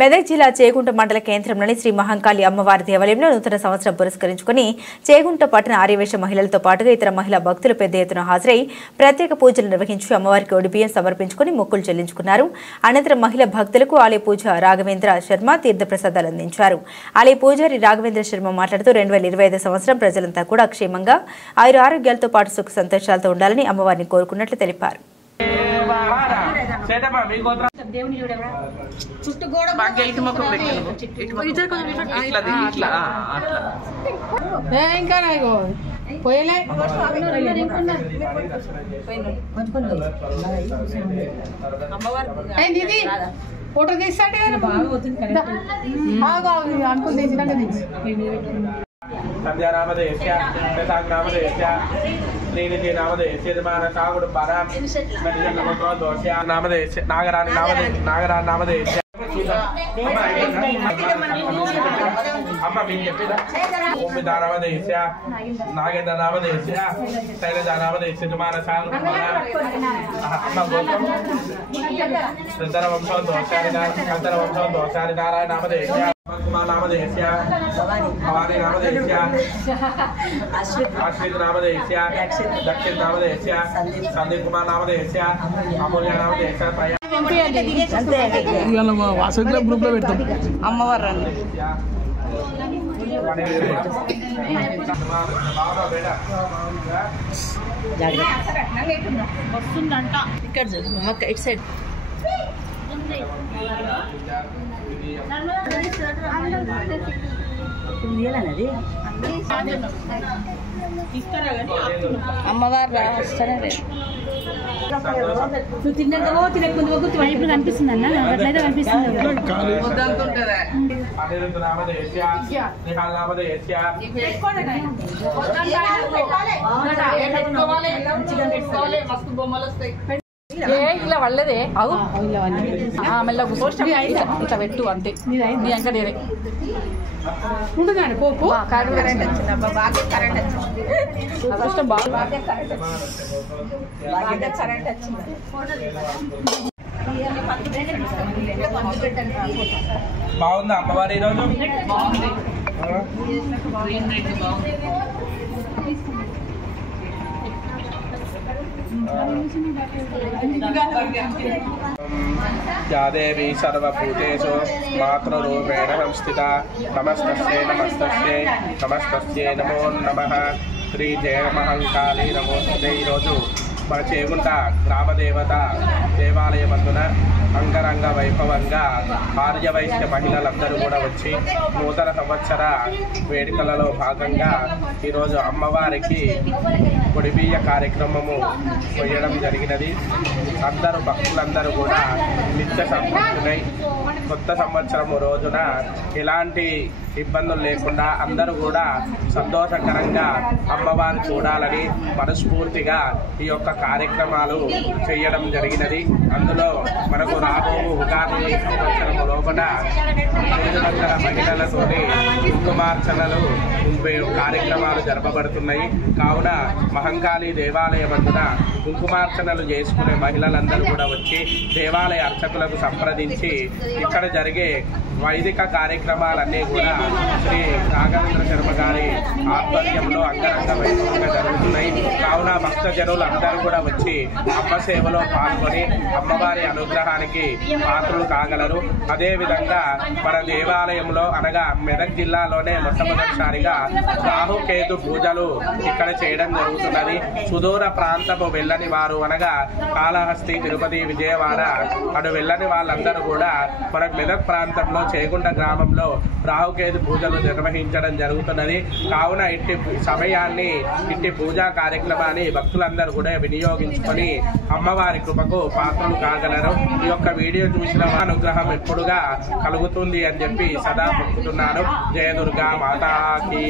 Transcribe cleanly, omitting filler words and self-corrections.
మెదక్ జిల్లా చేగుంట మండల కేంద్రంలోని శ్రీ మహంకాళి అమ్మవారి దేవాలయంలో నూతన సంవత్సరం పురస్కరించుకుని చేగుంట పట్టణ ఆర్యవేశ మహిళలతో పాటుగా ఇతర మహిళా భక్తులు పెద్ద ఎత్తున హాజరై ప్రత్యేక పూజలు నిర్వహించి అమ్మవారికి ఒడిబియ్యం సమర్పించుకుని మొక్కులు చెల్లించుకున్నారు. అనంతరం మహిళా భక్తులకు ఆలయ పూజ రాఘవేంద్ర శర్మ తీర్థప్రసాదాలు అందించారు. ఆలయ పూజారి రాఘవేంద్ర శర్మ మాట్లాడుతూ 2025 సంవత్సరం ప్రజలంతా కూడా క్షేమంగా ఆరోగ్యాలతో పాటు సుఖ సంతోషాలతో ఉండాలని అమ్మవారిని కోరుకున్నట్లు తెలిపారు. ఫోటో తీసాడు అంకుల్ తీసినాక సంధ్యానామదేశ్య శశాంకనామదేశ్య శ్రీనిధి నామదేశ్య యజమానసాగుడు పరామదేశ్య నామదేశ్య నాగరాణి నామదేశ్య అమ్మ మీరు చెప్పిదా ఓమిదా నామదేశ్య నాగేంద్ర నామదేశ్య శైలజా నామదేశ్య యజమానసాగుడు అమ్మ గోత్రం శ్రీధర వంశం దోషారి నారాయణ నామదేశ్య कुमार नामदेश्य भवानी नामदेश्य आश्रित नामदेश्य दक्षिण नामदेश्य संदीप कुमार नामदेश्य अमूल्य नामदेश्य వాట్సాప్ గ్రూప్ లో పెడతాం అమ్మవారు వస్తుందంట ఇక్కడ ఇటు సైడ్ అమ్మవారు వస్తారే నువ్వు తిన్నాక తినకుండా ఇప్పుడు కనిపిస్తుంది అన్న అట్లయితే కనిపిస్తుంది ఇలా వాళ్ళదే అవు మెల్ల ఇట్లా పెట్టు అంతే నీ అంక నేనే ఉండగానే పోపు కష్టం బాగా బాగుందా అమ్మవారి ఈరోజు या देवी सर्वभूतेषु मातृरूपेण संस्थिता नमस्तस्यै नमो नमः श्री जय महंकाली नमोस्तुते। ఈరోజు మన చేగుంట గ్రామ దేవత దేవాలయమందున అంగరంగ వైభవంగా ఆర్యవైశ్య మహిళలందరూ కూడా వచ్చి నూతన సంవత్సర వేడుకలలో భాగంగా ఈరోజు అమ్మవారికి ఒడిబియ్య కార్యక్రమము చేయడం జరిగినది. అందరూ భక్తులందరూ కూడా నిత్య సంతృప్తులై కొత్త సంవత్సరం రోజున ఎలాంటి ఇబ్బందులు లేకుండా అందరూ కూడా సంతోషకరంగా అమ్మవారిని చూడాలని మనస్ఫూర్తిగా ఈ యొక్క కార్యక్రమాలు చేయడం జరిగినది. అందులో మనకు రాబో ఉగాది సంవత్సరం లోపల 500 మహిళలతోని కుంకుమార్చనలు కార్యక్రమాలు జరపబడుతున్నాయి. కావున మహంకాళి దేవాలయమందున కుంకుమార్చనలు చేసుకునే మహిళలందరూ కూడా వచ్చి దేవాలయ అర్చకులకు సంప్రదించి ఇక్కడ జరిగే వైదిక కార్యక్రమాలన్నీ కూడా శ్రీ రాఘవేంద్ర శర్మ గారి ఆధ్వర్యంలో అంగరంగ వైభవంగా జరుగుతున్నాయి. కావున భక్తజనులు అందరూ కూడా వచ్చి అమ్మ సేవలో పాల్గొని అమ్మవారి అనుగ్రహానికి పాత్రలు కాగలరు. అదేవిధంగా మన దేవాలయంలో అనగా మెదక్ జిల్లాలోనే మొట్టమొదటిసారిగా రాహుకేతు పూజలు ఇక్కడ చేయడం జరుగుతున్నది. సుదూర ప్రాంతము వెళ్ళని వారు అనగా కాళహస్తి, తిరుపతి, విజయవాడ అటు వెళ్ళని వాళ్ళందరూ కూడా మన మెదక్ ప్రాంతంలో చేగుంట గ్రామంలో రాహుకేతు పూజలు నిర్వహించడం జరుగుతున్నది. కావున ఇట్టి సమయాన్ని ఇట్టి పూజా కార్యక్రమాన్ని భక్తులందరూ కూడా వినియోగించుకొని అమ్మవారి కృపకు పాత్రలు కాగలరు. ఈ యొక్క వీడియో చూసిన అనుగ్రహం ఎప్పుడుగా కలుగుతుంది అని చెప్పి సదా మొక్కుతున్నాను. జయ దుర్గా మాతాకి.